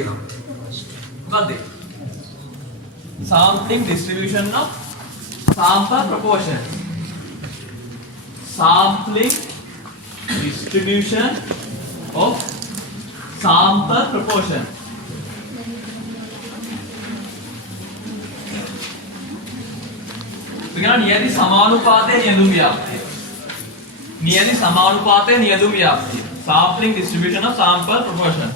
තියෙනවා. මොකද්ද? sampling distribution of sample proportion. Sampling distribution of sample proportion. නියති සමානුපාතයේ නියදුම් ව්‍යාප්තිය. නියති සමානුපාතයේ නියදුම් ව්‍යාප්තිය. Sampling distribution of sample proportion.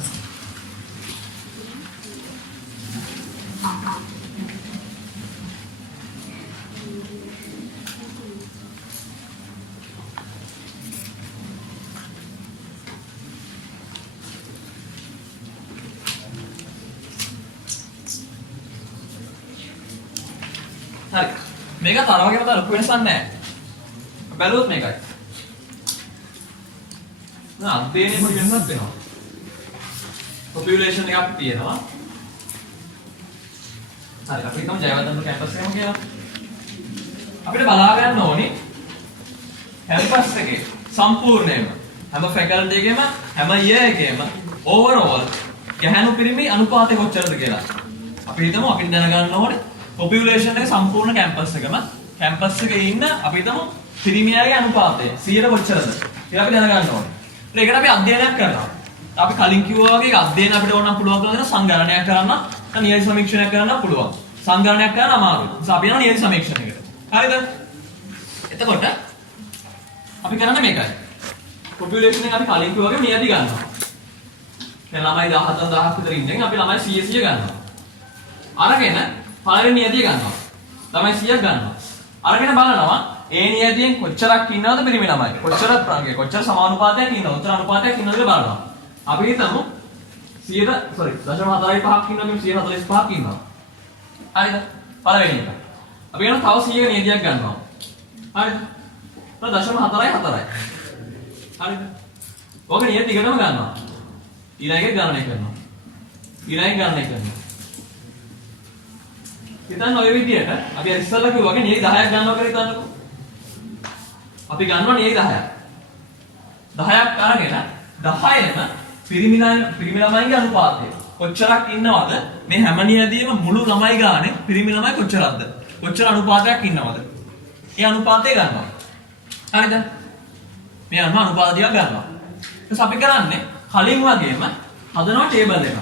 හරි. මේක තරවගේම ලොකු වෙනසක් නැහැ. බැලුවොත් මේකයි. අධ්‍යයනයේ පොඩි වෙනසක් වෙනවා. පොපියුලේෂන් එකක් තියෙනවා. හරි අපි හිතමු ජයවර්ධන කැම්පස් එකම කියලා. අපිට බලා ගන්න ඕනේ කැම්පස් එකේ සම්පූර්ණයෙන්ම හැම ෆැකල්ටි එකේම හැම ඉයර් එකේම ඕවරෝල් ගැහැණු පිරිමි අනුපාතය කොච්චරද කියලා. අපි හිතමු අපිට දැනගන්න ඕනේ පොපියුලේෂන් එක සම්පූර්ණ කැම්පස් එකම කැම්පස් එකේ ඉන්න අපි හිතමු පිරිමියාගේ අනුපාතය 100ට කොච්චරද කියලා අපි දැනගන්න ඕනේ. ඒකට අපි අධ්‍යයනයක් කරනවා. අපි කලින් කිව්වා වගේ අධ්‍යයන අපිට ඕන නම් පුළුවන් කරන සංගණනයක් කරන්න, නියත සමීක්ෂණයක් කරන්න පුළුවන්. සංගණනයක් කරන්න අමාරුයි. නිසා අපි යනවා නියත සමීක්ෂණයකට. හරිද? එතකොට අපි කරන්නේ මේකයි. පොපියුලේෂන් එක අපි කලින් කිව්වා වගේ නියති ගන්නවා. දැන් ළමයි 17000ක් විතර ඉන්නේ. අපි ළමයි 100 ගන්නවා. අරගෙන පළවෙනි නියතිය ගන්නවා. ළමයි 100ක් ගන්නවා. අරගෙන බලනවා ඒ නියතියෙන් කොච්චරක් ඉන්නවද පිරිමි ළමයි? කොච්චර සමානුපාතයක් ඉන්නවද? උත්තර අනුපාතයක් ඉන්නවද කියලා බලනවා. අපි හිතමු 0.45ක් ඉන්නවා කියමු 145ක් ඉන්නවා. හරිද? පළවෙනි එක. අපි යනවා තව 100ක නියතියක් ගන්නවා. හරිද? 0.44යි. හරිද? ඔක නියති එකටම ගන්නවා. ඊළඟ එක ගණනය කරනවා. ඊළඟ ගණනය කරනවා. හිතන්න ඔය විදියට අපි ඉස්සෙල්ලා කිව්වා වගේ නියති 10ක් ගන්නවා කියලා හිතන්නකෝ. අපි ගන්නවා නියති 10ක්. 10ක් අරගෙන 10ෙම පිරිමි ළමයිගේ අනුපාතය. කොච්චරක් ඉන්නවද? මේ හැම නියතියෙම මුළු ළමයි ගානේ පිරිමි ළමයි කොච්චරක්ද? කොච්චර අනුපාතයක් ඉන්නවද? ඒ අනුපාතය ගන්නවා. හරිද? මේ අනුපාත ටික ගන්නවා. ඊට අපි කරන්නේ කලින් වගේම හදනවා ටේබල් එකක්.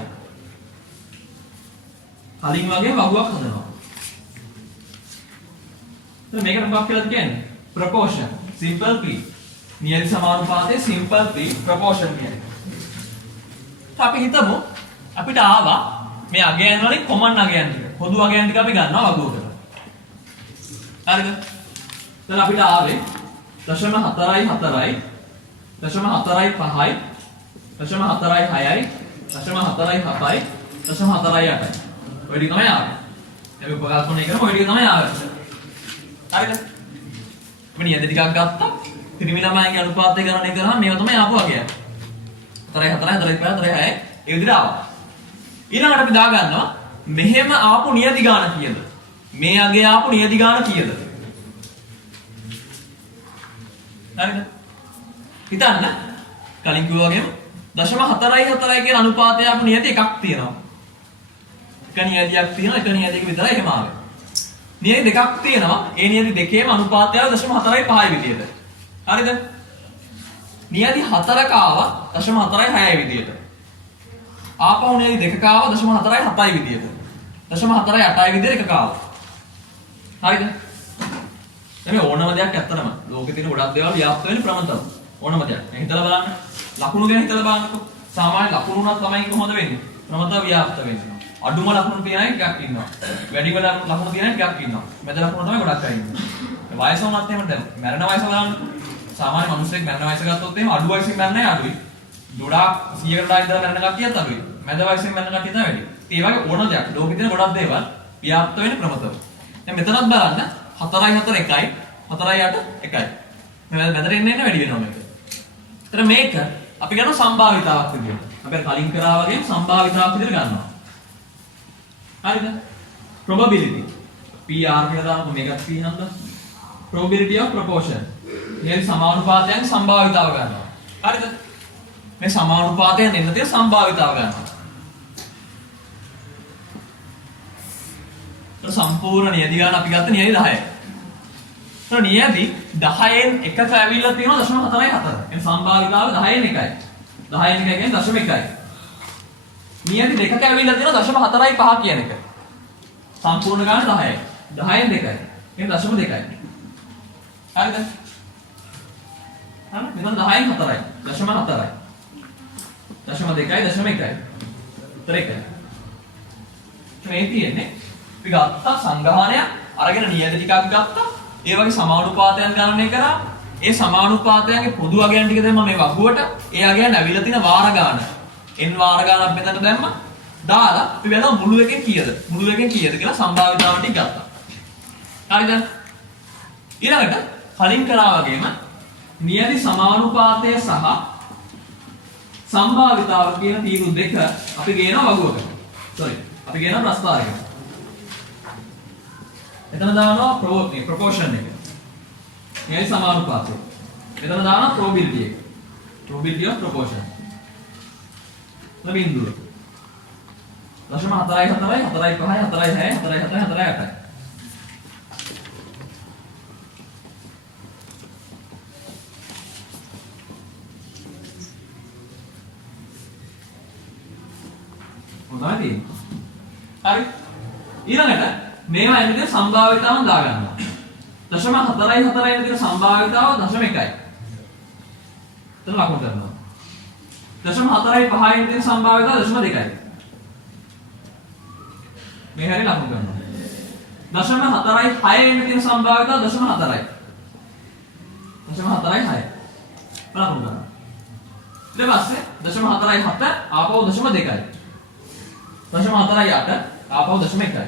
කලින් වගේ වගුවක් හදනවා. මේකට මොකක් කියලාද කියන්නේ? proportion. simple p. නියති සමානුපාතයේ simple p proportion කියන්නේ. අපි හිතමු අපිට ආවා මේ අගයන් වලින් common අගයන් ටික. පොදු අගයන් ටික අපි ගන්නවා වගුවකට. හරිද? දැන් අපිට ආවේ 0.44යි 4යි 0.45යි 0.46යි 0.47යි 7යි 0.48යි. ඔය ටික තමයි ආවේ. අපි උපකල්පනය කරමු ඔය ටික තමයි ආවේ. හරිද? අපි නියත ටිකක් ගත්තා. පිරිමි ළමයිගේ අනුපාතය ගණනය කරාම මේවා තමයි ආපු වගේ. 4යි 4යි 4යි 5යි 4යි 6යි ඒ විදිහට ආවා. ඊළඟට අපි දා ගන්නවා මෙහෙම ආපු නියති ගාන කීයද? මේ අගේ ආපු නියති ගාන කීයද? හරිද? හිතන්න කලින් කිව්වා වගේම 0.44යි කියන අනුපාතය ආපු නියති එකක් තියෙනවා. එක නියතියක් තියෙනවා එක නියතියක විතරයි එහෙම ආවේ. නියති දෙකක් තියෙනවා. ඒ නියති දෙකේම අනුපාතය 0.45යි විදියට. හරිද? නියති 4ක ආවා 0.46යි විදියට. ආපහු නියති දෙකක ආවා 0.47යි විදියට. 0.48යි විදියට එකක ආවා. හරිද? දැන් මේ ඕනම දෙයක් ඇත්තටම ලෝකේ තියෙන ගොඩක් දේවල් ව්‍යාප්ත වෙන්නේ ප්‍රමතව. ඕනම දෙයක්. දැන් හිතලා බලන්න. ලකුණු ගැන හිතලා බලන්නකෝ. සාමාන්‍ය ලකුණු උනත් තමයි කොහොමද වෙන්නේ? ප්‍රමතව ව්‍යාප්ත වෙන්නේ. අඩුම ලකුණු තියෙන එකක් ඉන්නවා. වැඩිම ලකුණු තියෙන එකක් ඉන්නවා. මැද ලකුණු තමයි ගොඩක් අය ඉන්නේ. වයස වුණත් එහෙම දැන් මරණ වයස බලන්න. සාමාන්‍ය මිනිස්සෙක් මරණ වයස ගත්තොත් එහෙම අඩු වයසින් මරන්නේ අඩුයි. ගොඩාක් 100කට වඩා ඉඳලා මරණ කට්ටියත් අඩුයි. මැද වයසින් මරණ කට්ටිය තමයි වැඩි. ඒ වගේ ඕන දෙයක් ලෝකෙ තියෙන ගොඩක් දේවල් ව්‍යාප්ත වෙන්නේ ප්‍රමතව. දැන් මෙතනත් බලන්න 4යි 4 1යි 4යි 8 1යි. මේ මැදට එන්නේ වැඩි වෙනවා මේක. ඒතර මේක අපි ගන්න සම්භාවිතාවක් විදියට. අපි කලින් කරා වගේ සම්භාවිතාවක් විදියට ගන්නවා. හරිද? probability. PR කියලා දානකො මේකත් P නේද? probability of proportion. මේ සමානුපාතයන් සම්භාවිතාව ගන්නවා. හරිද? මේ සමානුපාතයන් එන්න තියෙන සම්භාවිතාව ගන්නවා. සම්පූර්ණ නියදි ගාන අපි ගත්ත නියදි 10යි. ඒතර නියදි 10න් එකක ඇවිල්ලා තියෙනවා 0.44. එන සම්භාවිතාව 10න් එකයි. 10න් එක කියන්නේ 0.1යි. නියදි දෙකක ඇවිල්ලා තියෙනවා 0.45 කියන එක. සම්පූර්ණ ගාන 10යි. 10න් දෙකයි. එන 0.2යි. හරිද? හරි. මෙතන 10න් 4යි. 0.4යි. 0.2යි 0.1යි. උත්තර එකයි. මේ තියෙන්නේ අපි ගත්තා සංග්‍රහණය අරගෙන නියද ටිකක් ගත්තා. ඒ වගේ සමානුපාතයන් ගණනය කරා. ඒ සමානුපාතයන්ගේ පොදු අගයන් ටික දැම්මා මේ වගුවට. ඒ අගයන් ඇවිල්ලා තියෙන වාර ගාන. n වාර ගානක් මෙතනට දැම්මා. දාලා අපි බලමු මුළු එකෙන් කීයද? මුළු එකෙන් කීයද කියලා සම්භාවිතාව ටික ගත්තා. හරිද? ඊළඟට කලින් කරා වගේම නියදි සමානුපාතය සහ සම්භාවිතාව කියන තීරු දෙක අපි ගේනවා වගුවකට. sorry. අපි ගේනවා ප්‍රස්ථාරයකට. එතන දානවා ප්‍රොපෝෂන් එක. නියදි සමානුපාතය. එතන දානවා probability එක. probability of proportion. බිඳුව. 0.44 4.5 4.6 4.7 4.8. හරි. ඊළඟට මේවා එන්නේ සම්භාවිතාවන් දාගන්නවා. 0.44 එන තියෙන සම්භාවිතාව 0.1යි. එතන ලකුණු කරනවා. 0.45 එන තියෙන සම්භාවිතාව 0.2යි. මේ හැරි ලකුණු කරනවා. 0.46 එන තියෙන සම්භාවිතාව 0.4යි. 0.46 ලකුණු කරනවා. ඊට පස්සේ 0.47 ආපහු 0.2යි. 0.48 ආපහු 0.1යි.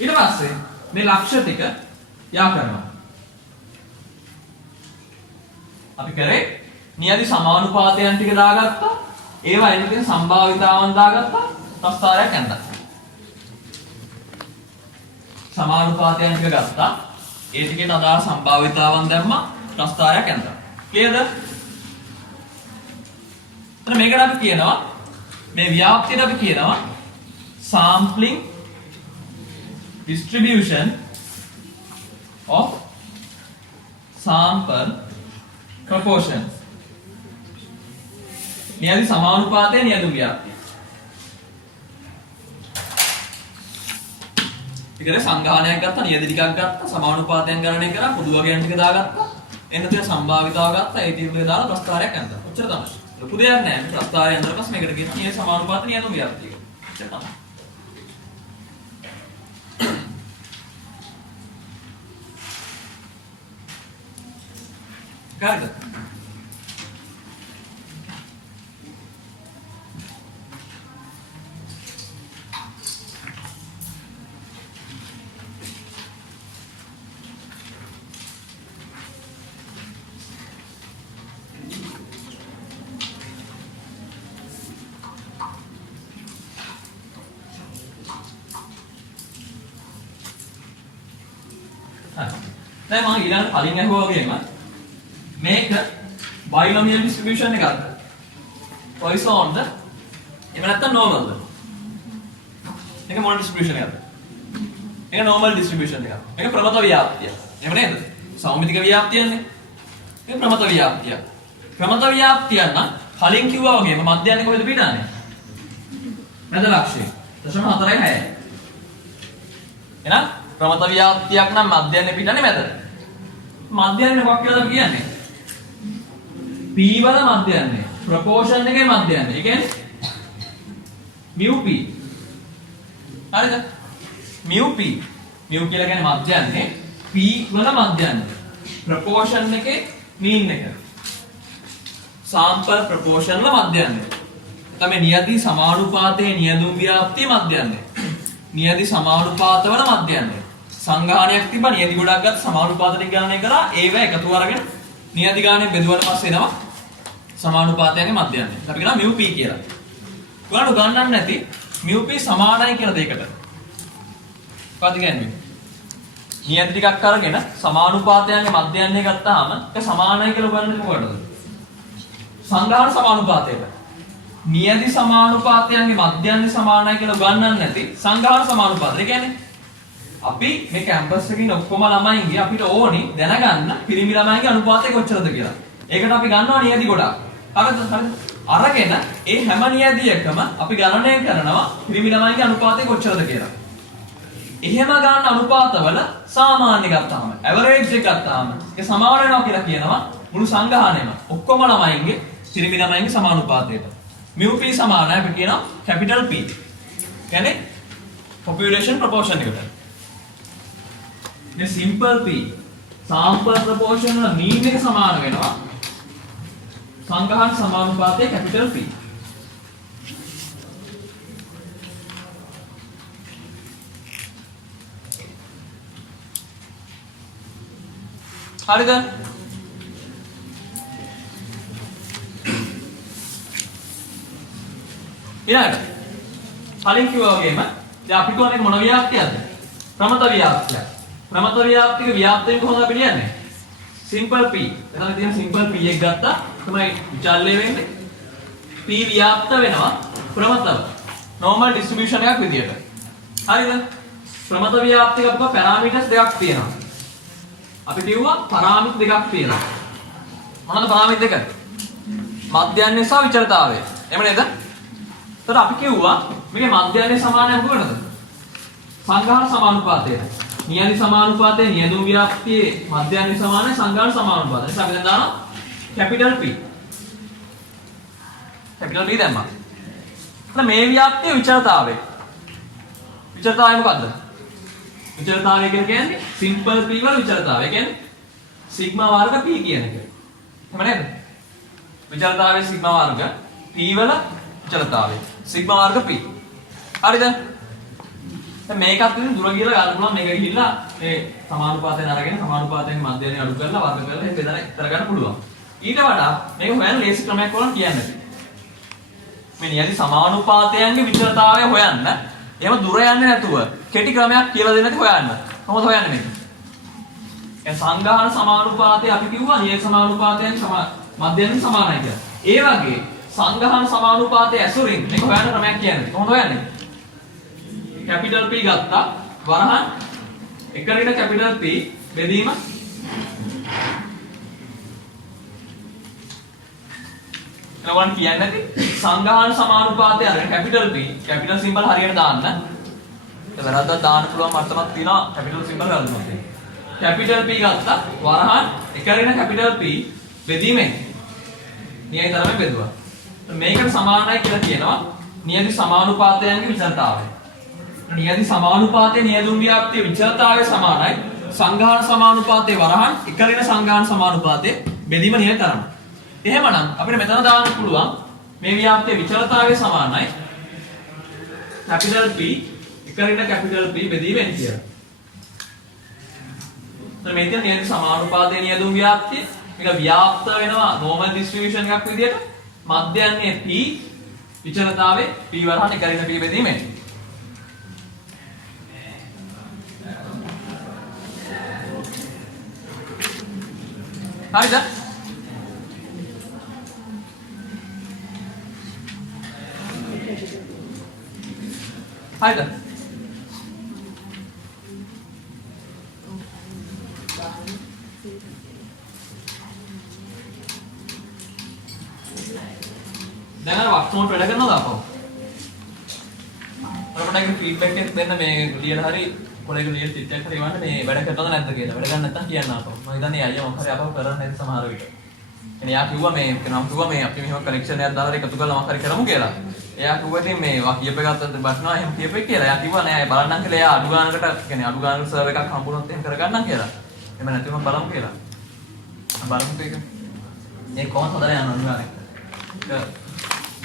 ඊට පස්සේ මේ ලක්ෂ්‍ය ටික යා කරනවා. අපි කරේ නියදි සමානුපාතයන් ටික දාගත්තා. ඒවා එන්න තියෙන සම්භාවිතාවන් දාගත්තා. ප්‍රස්ථාරයක් ඇඳලා. සමානුපාතයන් ටික ගත්තා. ඒ ටිකේට අදාළ සම්භාවිතාවන් දැම්මා. ප්‍රස්ථාරයක් ඇඳලා. ක්ලියර්ද? එතන මේකට අපි කියනවා මේ ව්‍යාප්තියට අපි කියනවා sampling distribution of sample proportions. නියදි සමානුපාතය නියදුම් ව්‍යාප්තිය. ඊකේ සංගාහනයක් ගත්තා, නියදි ටිකක් ගත්තා, සමානුපාතයන් ගණනය කරා, පොදු වගයන් ටික දාගත්තා. එන්න තියෙන සම්භාවිතාව ගත්තා, ඒ ටේබල් එක දාලා ප්‍රස්ථාරයක් ඇඳලා. ඔච්චර තමයි. ලොකු දෙයක් නෑ. මේ ප්‍රස්ථාරය ඇඳලා පස්සේ මේකට කියනවා නියදි සමානුපාත නියදුම් ව්‍යාප්තිය. ඔච්චර තමයි. Got it. දැන් මම ඊළඟ කලින් අහුවා වගේම මේක binomial distribution එකක්ද? Poisson's එහෙම නැත්නම් normal ද? මේක මොන distribution එකක්ද? මේක normal distribution එකක්. මේක ප්‍රමත ව්‍යාප්තිය. එහෙම නේද? සෞමිතික ව්‍යාප්තියනේ. මේක ප්‍රමත ව්‍යාප්තිය. ප්‍රමත ව්‍යාප්තිය නම් කලින් කිව්වා වගේම මධ්‍යන්නේ කොහෙද පිටානේ? මැද ලක්ෂ්‍යය. 0.46යි. එහෙනම් ප්‍රමත ව්‍යාප්තියක් නම් මධ්‍යන්නේ පිටානේ මැද. මධ්‍යන්නේ මොකක්ද කියලා අපි කියන්නේ? P වල මධ්‍යන්නේ ප්‍රොපෝෂන් එකේ මධ්‍යන්නේ. ඒ කියන්නේ mu p. හරිද? mu p. mu කියලා කියන්නේ මධ්‍යන්නේ. P වල මධ්‍යන්නේ. ප්‍රොපෝෂන් එකේ mean එක. sample proportion වල මධ්‍යන්නේ. තමයි නියදි සමානුපාතයේ නියදුම් ව්‍යාප්තිය මධ්‍යන්නේ. නියදි සමානුපාත වල මධ්‍යන්නේ. සංගාහනයක් තිබ්බා නියදි ගොඩක් ගත්ත සමානුපාත ටික ගණනය කරා ඒව එකතු කරගෙන නියදි ගානේ බෙදුවට පස්සේ එනවා සමානුපාතයන්ගේ මධ්‍යන්නේ. අපි කියනවා mu p කියලා. ඔයාලට ගණන් නැති mu p සමානයි කියලා දෙයකට. මොකද කියන්නේ? නියදි ටිකක් අරගෙන සමානුපාතයන්ගේ මධ්‍යන්නේ ගත්තාම ඒක සමානයි කියලා ගන්නන්නේ මොකටද? සංගාහන සමානුපාතයට. නියදි සමානුපාතයන්ගේ මධ්‍යන්නේ සමානයි කියලා ගණන් නැති සංගාහන සමානුපාතය. ඒ කියන්නේ අපි මේ කැම්පස් එකේ ඉන්න ඔක්කොම ළමයින්ගේ අපිට ඕනි දැනගන්න පිරිමි ළමයින්ගේ අනුපාතය කොච්චරද කියලා. ඒකට අපි ගන්නවා නියැදි ගොඩක්. හරිද? අරගෙන ඒ හැම නියැදියකම අපි ගණනය කරනවා පිරිමි ළමයින්ගේ අනුපාතය කොච්චරද කියලා. එහෙම ගන්න අනුපාතවල සාමාන්‍ය ගත්තාම ඇවරේජ් එක ගත්තාම ඒක සමාන වෙනවා කියලා කියනවා මුළු සංග්‍රහණයම ඔක්කොම ළමයින්ගේ පිරිමි ළමයින්ගේ සමානුපාතයට. mu p සමානයි අපි කියනවා capital P. කියන්නේ population proportion එකට. මේ simple P sample proportion වල mean එක සමාන වෙනවා සංග්‍රහණ සමානුපාතයේ capital P. හරිද? ඊළඟට කලින් කිව්වා වගේම දැන් අපි කොහොමද මොන ව්‍යාප්තියක්ද? ප්‍රමත ව්‍යාප්තියක්. ප්‍රමත ව්‍යාප්තික ව්‍යාප්තිය කොහොමද අපි ලියන්නේ? simple p. එතන තියෙන simple p එක ගත්තා තමයි විචල්්‍ය වෙන්නේ. p ව්‍යාප්ත වෙනවා ප්‍රමතව. normal distribution එකක් විදියට. හරිද? ප්‍රමත ව්‍යාප්තික අපිට පැරාමීටර්ස් දෙකක් තියෙනවා. අපි කිව්වා පාරාමිත දෙකක් තියෙනවා. මොනවද පාරාමිත දෙක? මධ්‍යයන්‍ය සහ විචලතාවය. එහෙම නේද? එතකොට අපි කිව්වා මේකේ මධ්‍යයන්‍ය සමානයි මොකටද? සංග්‍රහණ සමානුපාතයට. නියැලි සමානුපාතය නියදුම් ව්‍යාප්තියේ මධ්‍යයන්‍ය සමානයි සංග්‍රහණ සමානුපාතය. නිසා අපි දැන් දානවා capital P. capital P දැම්මා. එතන මේ ව්‍යාප්තියේ විචලතාවය. විචලතාවය මොකද්ද? විචලතාවය කියන්නේ simple p වල විචලතාවය. ඒ කියන්නේ sigma වර්ග p කියන එක. එහෙම නේද? විචලතාවයේ sigma වර්ග p වල විචලතාවය. sigma වර්ග p. හරිද? දැන් මේකත් ඉතින් දුර ගිහලා ගන්න පුළුවන් මේක ගිහිල්ලා මේ සමානුපාතයෙන් අරගෙන සමානුපාතයෙන් මධ්‍යයන්‍ය අඩු කරලා වර්ග කරලා ඒක බෙදලා ඉතර ගන්න පුළුවන්. ඊට වඩා මේක හොයන්න ලේසි ක්‍රමයක් වුණා කියන්නේ. මේ නියැලි සමානුපාතයන්ගේ විචලතාවය හොයන්න එහෙම දුර යන්නේ නැතුව කෙටි ක්‍රමයක් කියලා දෙන්න නැති හොයන්න. කොහොමද හොයන්නේ මේක? ඒ සංග්‍රහණ සමානුපාතය අපි කිව්වා නියැලි සමානුපාතයන් මධ්‍යයන්‍ය සමානයි කියලා. ඒ වගේ සංග්‍රහණ සමානුපාතය ඇසුරින් මේක හොයන්න ක්‍රමයක් කියන්නේ. කොහොමද හොයන්නේ? capital P ගත්තා වරහන් එකකට capital P බෙදීම නෝවන් කියන්නේ නැති සංග්‍රහණ සමානුපාතය අරගෙන capital P capital symbol හරියට දාන්න. ඒක වැරද්දක් දාන්න පුළුවන් මට්ටමක් තියෙනවා capital symbol වැරද්දක් තියෙනවා. capital P ගත්තා වරහන් එකකට capital P බෙදීමෙන් නියයි තරමේ බෙදුවා. මේකට සමානයි කියලා කියනවා නියති සමානුපාතයන්ගේ විචලතාවය. නියති සමානුපාතයේ නියදුම් ව්‍යාප්තියේ විචලතාවය සමානයි සංග්‍රහණ සමානුපාතයේ වරහන් එකරින සංග්‍රහණ සමානුපාතයේ බෙදීම නියත තරම. එහෙමනම් අපිට මෙතන දාන්න පුළුවන් මේ ව්‍යාප්තියේ විචලතාවය සමානයි capital P එකරින capital P බෙදීමෙන් කියලා. දැන් මේ තියෙන නියති සමානුපාතයේ නියදුම් ව්‍යාප්තිය මේක ව්‍යාප්ත වෙනවා normal distribution එකක් විදියට මධ්‍යයන්යේ P විචලතාවයේ P වරහන් එකරින P බෙදීමෙන්. හරිද? හරිද? දැන් අර වක්තෝන්ට වැඩ කරනවද අපෝ? අපිට ෆීඩ්බැක් එකක් දෙන්න මේ ලියලා හරි කොලේක ලියලා ටිකක් හරි එවන්න මේ වැඩ කරනවද නැද්ද කියලා. වැඩ ගන්න නැත්නම් කියන්න අපෝ. මම හිතන්නේ අයියා මොකක් හරි අපෝ කරන්නේ නැති සමහර විට. එයා කිව්වා මේ නම් කිව්වා මේ අපි මෙහෙම කනෙක්ෂන් එකක් දාලා එකතු කරලා මොකක් හරි කරමු කියලා. එයා කිව්වා ඉතින් මේ කියප එකත් බස්නවා එහෙම කියපෙයි කියලා. එයා කිව්වා නෑ බලන්නම් කියලා. එයා අඩු ගානකට කියන්නේ අඩු ගානකට සර්වර් එකක් හම්බුනොත් එහෙම කරගන්නම් කියලා. එහෙම නැතිවම බලමු කියලා. බලමු ඒක. මේ කොහොමද හදලා යන්න ඕන ගානේ.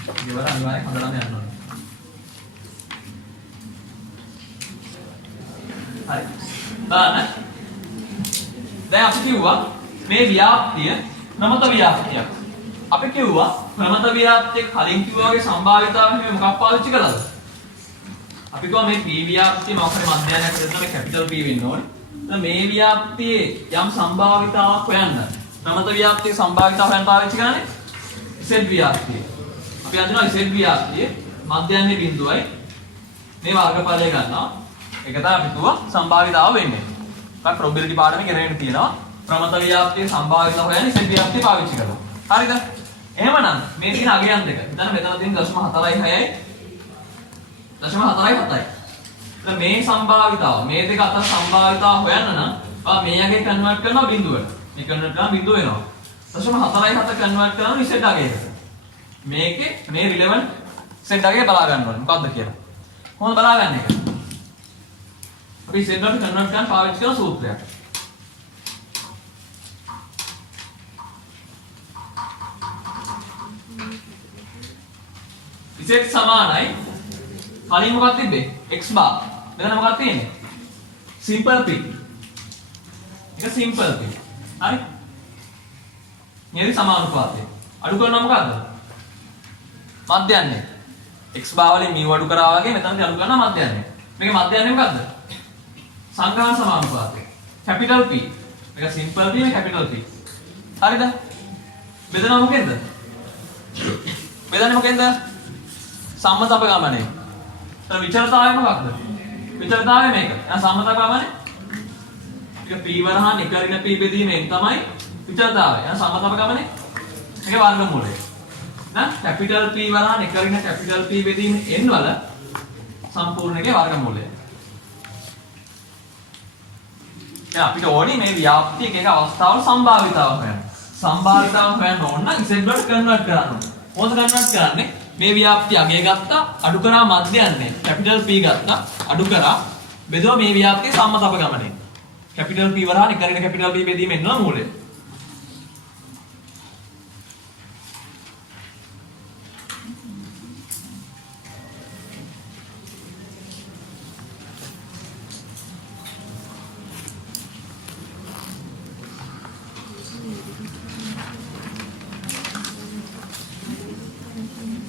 ඒක අනිවාර්යෙන් හදලාම යන්න ඕන. හරි. බලන්න. දැන් අපි කිව්වා මේ ව්‍යාප්තිය ප්‍රමත ව්‍යාප්තියක්. අපි කිව්වා ප්‍රමත ව්‍යාප්තිය කලින් කිව්වා වගේ සම්භාවිතාවෙන් මේ මොකක් පාවිච්චි කළාද? අපි කිව්වා මේ P ව්‍යාප්තිය මොකක් හරි මධ්‍යයනයක් දෙන්න මේ capital P වෙන්න ඕනේ. දැන් මේ ව්‍යාප්තියේ යම් සම්භාවිතාවක් හොයන්න. ප්‍රමත ව්‍යාප්තියේ සම්භාවිතාව හොයන්න පාවිච්චි කරන්නේ Z ව්‍යාප්තිය. අපි අඳුනවා Z ව්‍යාප්තිය මධ්‍යයන්යේ බිඳුවයි මේ වර්ගඵලය ගන්නවා. ඒක තමයි අපි තුව සම්භාවිතාව වෙන්නේ. ඒක probability පාඩමේ කරගෙන තියෙනවා. ප්‍රමත ව්‍යාප්තියේ සම්භාවිතාව හොයන්නේ ඉසෙඩ් ව්‍යාප්තිය පාවිච්චි කරලා. හරිද? එහෙමනම් මේ තියෙන අගයන් දෙක. හිතන්න මෙතන තියෙන 0.46යි 0.47යි. දැන් මේ සම්භාවිතාව මේ දෙක අතර සම්භාවිතාව හොයන්න නම් මේ යගේ කන්වර්ට් කරනවා බිඳුවට. මේ කන්වර්ට් කරනවා බිඳුව වෙනවා. 0.47 කන්වර්ට් කරනවා ඉසෙඩ් අගයකට. මේකේ මේ රිලෙවන්ට් ඉසෙඩ් අගය බලා ගන්න ඕනේ. මොකක්ද කියලා. කොහොමද බලාගන්නේ එක? අපි ඉසෙඩ් වලට කන්වර්ට් කරන්න පාවිච්චි කරන සූත්‍රයක්. ඉසෙඩ් සමානයි කලින් මොකක්ද තිබ්බේ? x bar. මෙතන මොකක්ද තියෙන්නේ? simple p. ඒක simple p. හරි? මේක සමානුපාතය. අඩු කරනවා මොකද්ද? මධ්‍යයන්නේ. x bar වලින් mu අඩු කරා වගේ මෙතනදී අඩු කරනවා මධ්‍යයන්නේ. මේකේ මධ්‍යයන්නේ මොකද්ද? සංග්‍රහණ සමානුපාතය. capital P. මේක simple p මේ capital P. හරිද? බෙදනවා මොකෙන්ද? බෙදන්නේ මොකෙන්ද? සම්මත අපගමනය. දැන් විචලතාවය මොකක්ද? විචලතාවය මේක. දැන් සම්මත අපගමනය. ඒක p වරහා නිකරින p බෙදීමෙන් තමයි විචලතාවය. දැන් සම්මත අපගමනය. මේක වර්ගමූලය. දැන් කැපිටල් P වරහා නිකරින කැපිටල් P බෙදීම n වල සම්පූර්ණකේ වර්ගමූලය. දැන් අපිට ඕනේ මේ ව්‍යාප්තිය එක අවස්ථාවල සම්භාවිතාව හොයන්න. සම්භාවිතාව හොයන්න ඕන නම් z වලට කන්වර්ට් කරන්න ඕනේ. මොකද කන්වර්ට් කරන්නේ? මේ ව්‍යාප්තිය අගය ගත්තා අඩු කරා මධ්‍යයන්නේ කැපිටල් P ගත්තා අඩු කරා බෙදුවා මේ ව්‍යාප්තිය සම්මත අපගමනයෙන් කැපිටල් P වරහා නිකරින කැපිටල් P බෙදීමෙන් නෝ මූලය.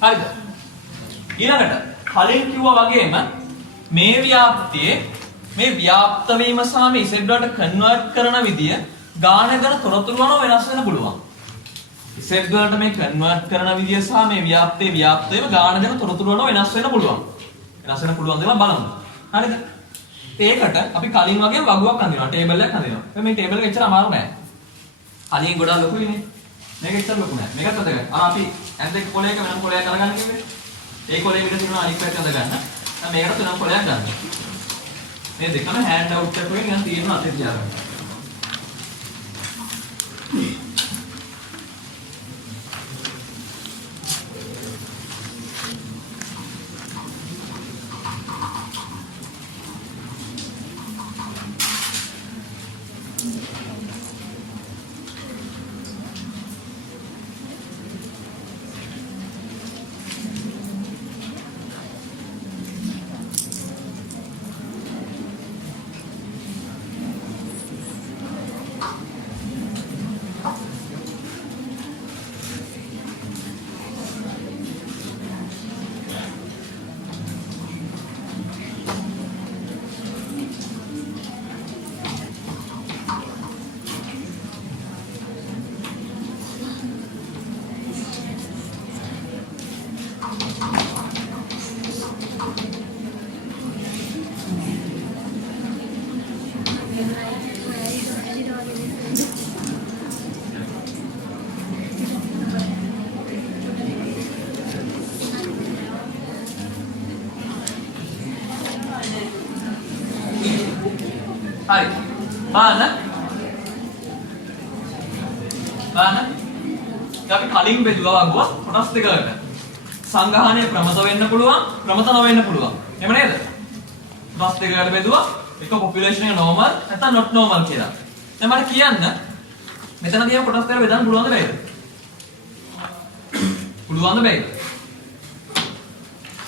හරිද? ඊළඟට කලින් කිව්වා වගේම මේ ව්‍යාප්තියේ මේ ව්‍යාප්ත වීම සහ මේ z වලට කන්වර්ට් කරන විදිය ගාන ගැන තොරතුරු අනුව වෙනස් වෙන්න පුළුවන්. z වලට මේ කන්වර්ට් කරන විදිය සහ මේ ව්‍යාප්තයේ ව්‍යාප්ත වීම ගාන ගැන තොරතුරු අනුව වෙනස් වෙන්න පුළුවන්. වෙනස් වෙන්න පුළුවන් දේවල් බලමු. හරිද? ඒකට අපි කලින් වගේ වගුවක් අඳිනවා, ටේබල් එකක් අඳිනවා. මේ ටේබල් එක එච්චර අමාරු නෑ. කලින් ගොඩක් ලොකුයිනේ. මේක එච්චර ලොකු නෑ. මේකත් අද ගන්න. අපි ඇන්දෙක් කොලයක වෙනම කොලයක් අරගන්න කිව්වේ. ඒ කොලේ විතර තියෙනවා අනිත් පැත්ත අද ගන්න. දැන් මේකට වෙනම කොලයක් ගන්න. මේ දෙකම හෑන්ඩ් අවුට් එකකින් නිකන් තියෙනවා අතේ තියාගන්න. හරි. බලන්න. අපි කලින් බෙදුවා වගුව කොටස් දෙකකට. සංග්‍රහණය ප්‍රමත වෙන්න පුළුවන්, ප්‍රමත නොවෙන්න පුළුවන්. එහෙම නේද? කොටස් දෙකකට බෙදුවා. එක පොපියුලේෂන් එක normal නැත්නම් not normal කියලා. දැන් මට කියන්න මෙතනදී කොටස් දෙක බෙදන්න පුළුවන්ද බැයිද? පුළුවන්ද බැයිද?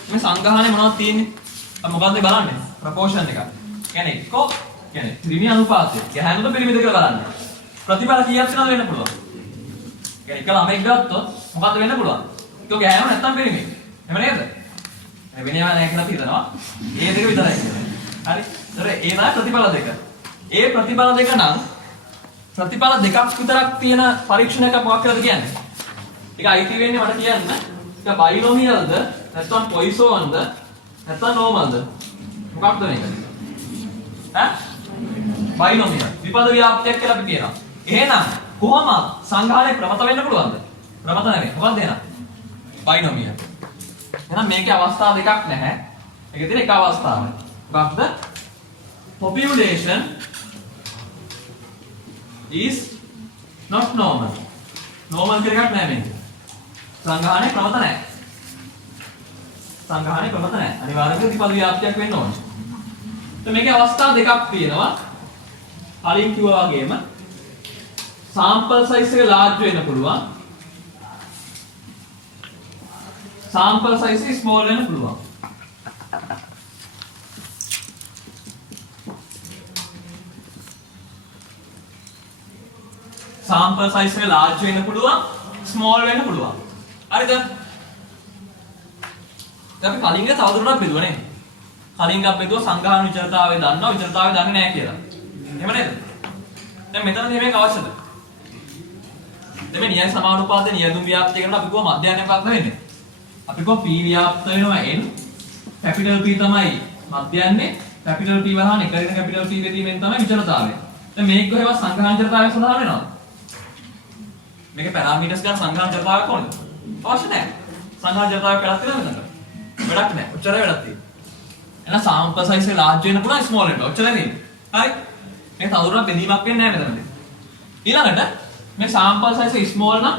මේ සංග්‍රහණය මොනවද තියෙන්නේ? අපි මොකද්ද බලන්නේ? ප්‍රොපෝෂන් එක. කියන්නේ එක්කෝ කියන්නේ ත්‍රිමි අනුපාතය. ගැහැණුද පිරිමිද කියලා බලන්න. ප්‍රතිඵල කීයක් වෙනවද වෙන්න පුළුවන්. කියන්නේ එක ළමෙක් ගත්තොත් මොකද්ද වෙන්න පුළුවන්? ඒක ගැහැණු නැත්තම් පිරිමි. එහෙම නේද? වෙන ඒවා නැහැ කියලා හිතනවා. ඒ දෙක විතරයි කියන්නේ. හරි. ඒතර ඒ තමයි ප්‍රතිඵල දෙක. ඒ ප්‍රතිඵල දෙක නම් ප්‍රතිඵල දෙකක් විතරක් තියෙන පරීක්ෂණයක් මොකක් කියලාද කියන්නේ? ඒක අයිති වෙන්නේ මට කියන්න. ඒක බයිනෝමියල්ද නැත්නම් පොයිසෝන්ද නැත්නම් නෝමල්ද? මොකක්ද මේක? ඈ බයිනොමියල් විපද ව්‍යාප්තියක් කියලා අපි කියනවා. එහෙනම් කොහොමද සංඝාණය ප්‍රමත වෙන්න පුළුවන්ද? ප්‍රමත නෙවෙයි. මොකක්ද එහෙනම්? බයිනොමියල්. එහෙනම් මේකේ අවස්ථා දෙකක් නැහැ. ඒකේ තියෙන එක අවස්ථාවක්. මොකක්ද? Population is not normal. normal කියලා එකක් නැහැ මේක. සංඝාණය ප්‍රමත නැහැ. සංඝාණය ප්‍රමත නැහැ. අනිවාර්යයෙන්ම විපද ව්‍යාප්තියක් වෙන්න ඕනේ. તો මේකේ අවස්ථා දෙකක් තියෙනවා. කලින් කිව්වා වගේම sample size එක large වෙන්න පුළුවන්. sample size එක small වෙන්න පුළුවන්. sample size එක large වෙන්න පුළුවන්, small වෙන්න පුළුවන්. හරිද? දැන් අපි කලින් එක තවදුරටත් බෙදුවා නේ. කලින් අපි බෙදුවා සංඝාන විචලතාවය දන්නවා, විචලතාවය දන්නේ නැහැ කියලා. එහෙම නේද? දැන් මෙතනදී මේක අවශ්‍යද? දැන් මේ න්‍යාය සමානුපාතේ නියදුම් ව්‍යාප්තිය කරලා අපි කොහොම මධ්‍යයනයක් මොකක්ද වෙන්නේ? අපි කොහොම P ව්‍යාප්ත වෙනවා n capital P තමයි මධ්‍යයන්නේ capital P වහන එක වෙන capital P බෙදීමෙන් තමයි විචලතාවය. දැන් මේක කොහෙවත් සංඝාන විචලතාවය සඳහන් වෙනවද? මේකේ පැරාමීටර්ස් ගන්න සංඝාන විචලතාවයක් කොහොමද? අවශ්‍ය නැහැ. සංඝාන විචලතාවයක් වැඩක් තියෙනවද මෙතන? වැඩක් නැහැ. ඔච්චරයි වැඩක් තියෙන්නේ. එහෙනම් sample size එක large වෙන්න පුළුවන් small වෙන්න. ඔච්චරයි තියෙන්නේ. හරි? මේක තවදුරටත් බෙදීමක් වෙන්නේ නැහැ මෙතනදී. ඊළඟට මේ sample size එක small නම්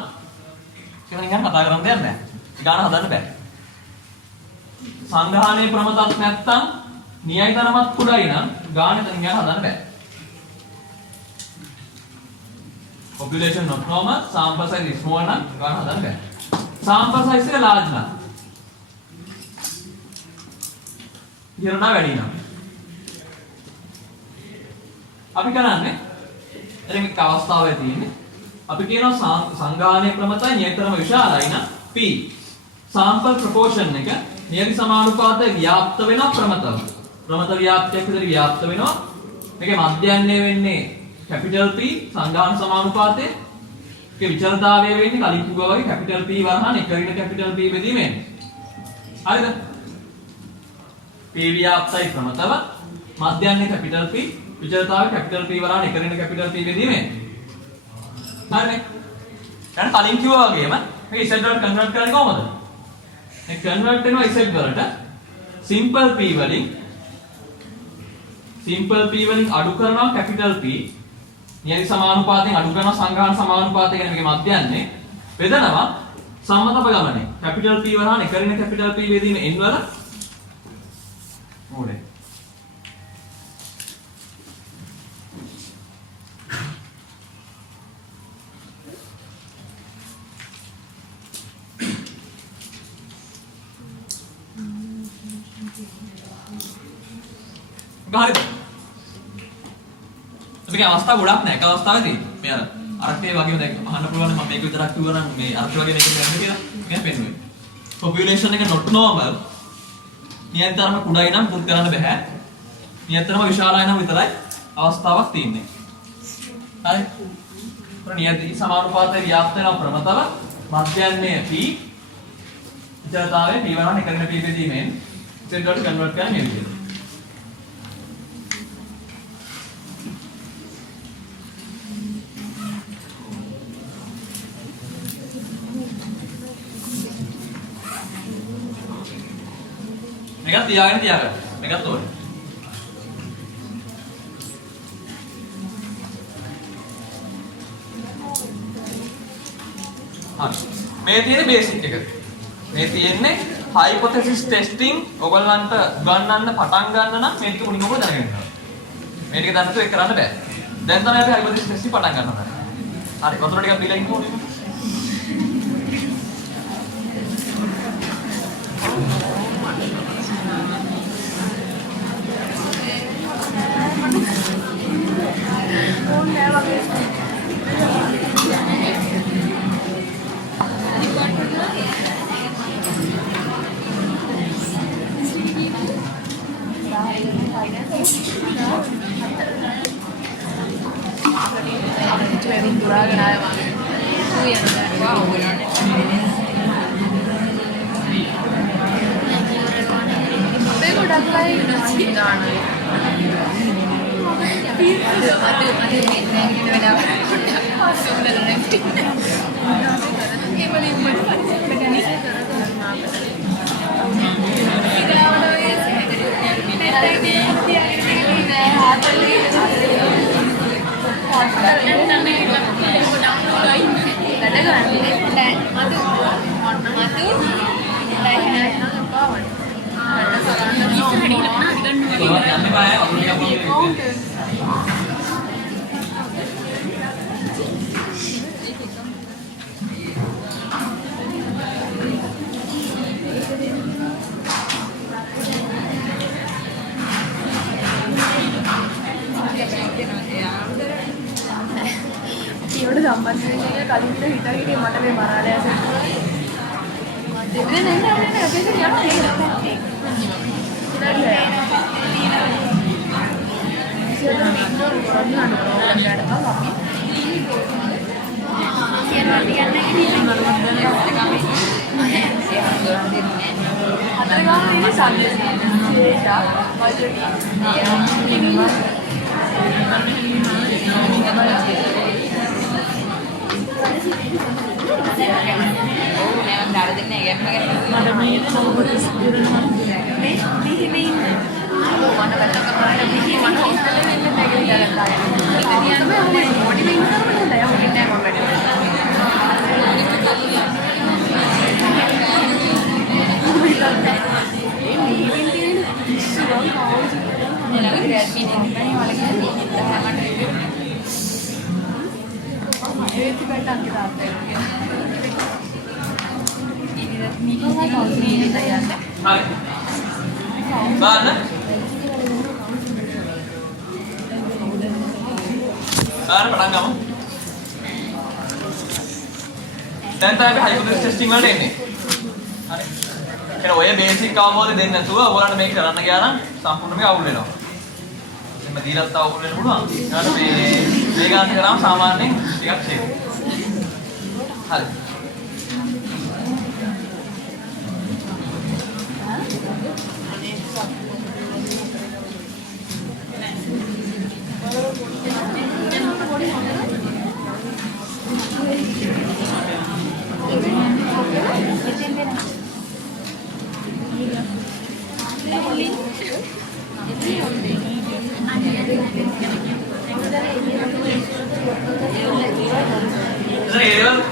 ඉතින් ගන්න කතා කරන්න දෙයක් නැහැ. ගාන හදන්න බෑ. සංඝාණයේ ප්‍රමතක් නැත්තම් න්‍යාය තරමක් කුඩායි නම් ගාන එතන ගාන හදන්න බෑ. population not normal, sample size is small නම් ගාන හදන්න බෑ. sample size එක large නම් ඉරණ වැඩි නම් අපි කරන්නේ එතන මේක අවස්ථාවේ තියෙන්නේ අපි කියනවා සංඝාණයේ ප්‍රමතයි න්‍යායතරම විශාලයි නම් P sample proportion එක නියම සමානුපාතය ව්‍යාප්ත වෙනවා ප්‍රමතව. ප්‍රමත ව්‍යාප්තියක් විතර ව්‍යාප්ත වෙනවා. මේකේ මධ්‍යයන්නේ වෙන්නේ capital P සංඝාණ සමානුපාතයේ. ඒකේ විචලතාවය වෙන්නේ කලින් කිව්වා වගේ capital P වරහන් එක වෙන capital P බෙදීමෙන්. හරිද? P ව්‍යාප්තයි ප්‍රමතව මධ්‍යයන්නේ capital P විචලතාවය capital P වරහන් එක වෙන capital P බෙදීමෙන්. හරිනේ. දැන් කලින් කිව්වා වගේම මේක Z වලට කන්වර්ට් කරන්නේ කොහොමද? මේ කන්වර්ට් වෙනවා Z වලට simple P වලින් අඩු කරනවා capital P න්‍යාය සමානුපාතයෙන් අඩු කරනවා සංඝාණ සමානුපාතය කියන මේකේ මධ්‍යයන්නේ බෙදනවා සම්මත අපගමනේ capital P වරහන් එක වෙන capital P බෙදීම n වල මොලේ හරිද? මේකේ අවස්ථා ගොඩක් නැහැ. එක අවස්ථාවක් තියෙනවා. මේ අරක් ඒ වගේම දැන් අහන්න පුළුවන් මම මේක විතරක් කිව්වා නම් මේ අරක් වගේ මේක ගන්න කියලා. මම පෙන්නුවේ. population එක not normal. නියතරම කුඩායි නම් පුත් කරන්න බෑ. නියතරම විශාලයි නම් විතරයි අවස්ථාවක් තියෙන්නේ. හරි? නියති සමානුපාතයේ ව්‍යාප්ත වෙන ප්‍රමතව මධ්‍යයන්නේ P විචලතාවයේ P වරන් එක වෙන P බෙදීමෙන් Z වලට කන්වර්ට් කරන්න මේ විදිහට. මේක තියාගන්න. මේකත් ඕනේ. හරි. මේ තියෙන්නේ බේසික් එක. මේ තියෙන්නේ hypothesis testing ඔයගොල්ලන්ට ගන්නන්න පටන් ගන්න නම් මේ ටික මුලින්ම ඔයගොල්ලෝ දැනගන්න ඕනේ. මේ ටික දන්නත් ඒක කරන්න බෑ. දැන් තමයි අපි hypothesis testing පටන් ගන්න ඕනේ. හරි. වතුර ටිකක් බීලා ඉන්න ඕනේ. Bego da play na ඒවට සම්බන්ධ වෙන එක කලින් හිතා හිටියේ මට මේ මරාලය සෙට් දෙන්නේ නැහැ නේද අපේ යනවා ඒක Mana? Mana pernah kamu? Dan tapi hypothesis testing වලට එන්නේ. හරි. ඒක ඔය බේසික් අවබෝධය දෙන්න නැතුව ඔයාලට මේක කරන්න ගියා නම් සම්පූර්ණයෙන්ම අවුල් වෙනවා. එන්න දීලත් අවුල් වෙන්න පුළුවන්. ඊට මේ ගන්න කරාම සාමාන්‍යයෙන් ටිකක් සේෆ්. හරි.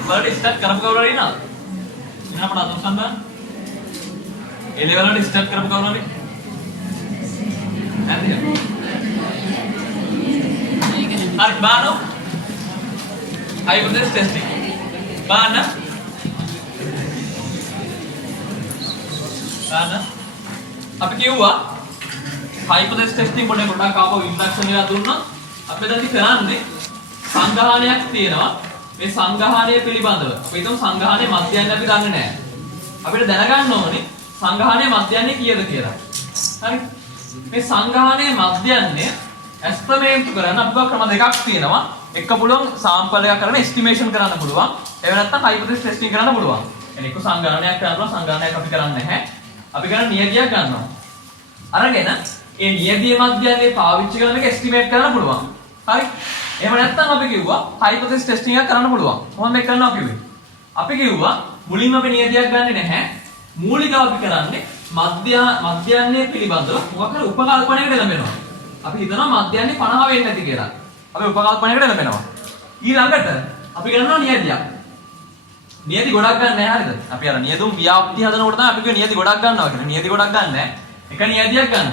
වලට ස්ටාර්ට් කරපු කවුරු හරි ඉන්නවද? එහෙනම් අපට අතොත් සම්බන්ධ ඒ ලෙවල් වලට ස්ටාර්ට් කරපු කවුරු හරි නැද්ද? හරි බානෝ hypothesis testing බාන අපි කිව්වා hypothesis testing මොනේ ගොඩක් ආපහු ඉන්ඩක්ෂන් එකක් දුන්නා අපි දැන් කරන්නේ සංග්‍රහණයක් තියෙනවා මේ සංග්‍රහණය පිළිබඳව අපි හිතමු සංග්‍රහණයේ මධ්‍යයන් අපි දන්නේ නැහැ. අපිට දැනගන්න ඕනේ සංග්‍රහණයේ මධ්‍යයන් කීයද කියලා. හරි. මේ සංග්‍රහණයේ මධ්‍යයන් එස්ටිමේට් කරන්න අපිට ක්‍රම දෙකක් තියෙනවා. එක පුළුවන් සාම්පල් එකක් කරන එස්ටිමේෂන් කරන්න පුළුවන්. එහෙම නැත්නම් හයිපොතෙසිස් ටෙස්ටිං කරන්න පුළුවන්. එනික සංග්‍රහණයක් කරන්න පුළුවන් සංග්‍රහණයක් අපි කරන්නේ නැහැ. අපි කරන්නේ නියතියක් ගන්නවා. අරගෙන ඒ නියතිය මධ්‍යයන් පාවිච්චි කරන එක එස්ටිමේට් කරන්න පුළුවන්. හරි. එහෙම නැත්නම් අපි කිව්වා හයිපොතෙසිස් ටෙස්ටිං එක කරන්න පුළුවන්. කොහොමද මේක කරනවා කිව්වේ? අපි කිව්වා මුලින්ම අපි නියතියක් ගන්නෙ නැහැ. මූලිකව අපි කරන්නේ මධ්‍යයන්යේ පිළිබඳව මොකක් හරි උපකල්පනයකට එළඹෙනවා. අපි හිතනවා මධ්‍යයන්යේ 50 වෙන්නේ නැති කියලා. අපි උපකල්පනයකට එළඹෙනවා. ඊළඟට අපි ගන්නවා නියතියක්. නියති ගොඩක් ගන්න නැහැ හරිද? අපි අර නියදුම් ව්‍යාප්ති හදනකොට තමයි අපි කිව්වේ නියති ගොඩක් ගන්නවා කියලා. නියති ගොඩක් ගන්න නැහැ. එක නියතියක් ගන්න.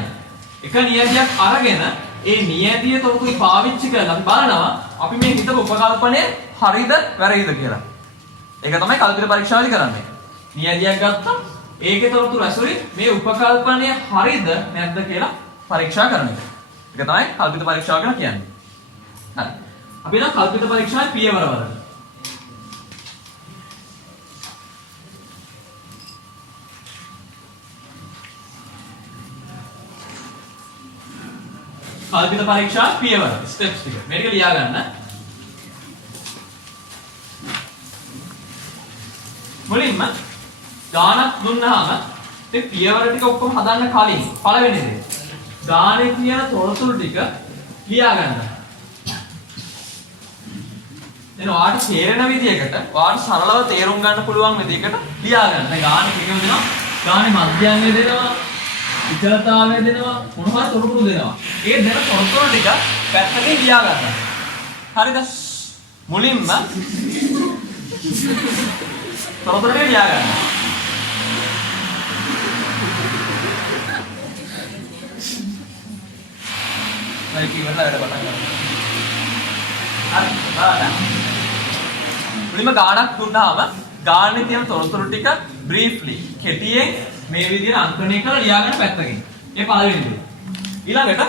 එක නියතියක් අරගෙන ඒ නියතිය තොරතුරු පාවිච්චි කරලා අපි බලනවා අපි මේ හිතපු උපකල්පනය හරිද වැරදිද කියලා. ඒක තමයි කල්පිත පරීක්ෂාවේදී කරන්නේ. නියතියක් ගත්තා ඒකේ තොරතුරු ඇසුරින් මේ උපකල්පනය හරිද නැද්ද කියලා පරීක්ෂා කරන එක. ඒක තමයි කල්පිත පරීක්ෂාව කියලා කියන්නේ. හරි. අපි නම් කල්පිත පරීක්ෂාවේ පියවර වල. කල්පිත පරීක්ෂා පියවර ස්ටෙප්ස් ටික. මේක ලියා ගන්න. මුලින්ම ගානක් දුන්නාම ඒ පියවර ටික ඔක්කොම හදන්න කලින් පළවෙනි දේ ගානේ කියන තොරතුරු ටික ලියා ගන්න. එන ඔයාලට තේරෙන විදිහකට ඔයාලට සරලව තේරුම් ගන්න පුළුවන් විදිහකට ලියා ගන්න. දැන් ගානේ කිකම දෙනවා. ගානේ මධ්‍යංගය දෙනවා. විචලතාවය දෙනවා. මොනවා තොරතුරු දෙනවා. ඒ දෙන තොරතුරු ටික පැත්තකින් ලියා ගන්න. හරිද? මුලින්ම තොරතුරු ටික ලියා ගන්න. Baik, gimana ada batang kan? Ada. මුලින්ම ගානක් දුන්නාම ගානේ තියෙන තොරතුරු ටික briefly කෙටියෙන් මේ විදිහට අංකණය කරලා ලියා ගන්න පැත්තකින්. ඒ පළවෙනි දේ. ඊළඟට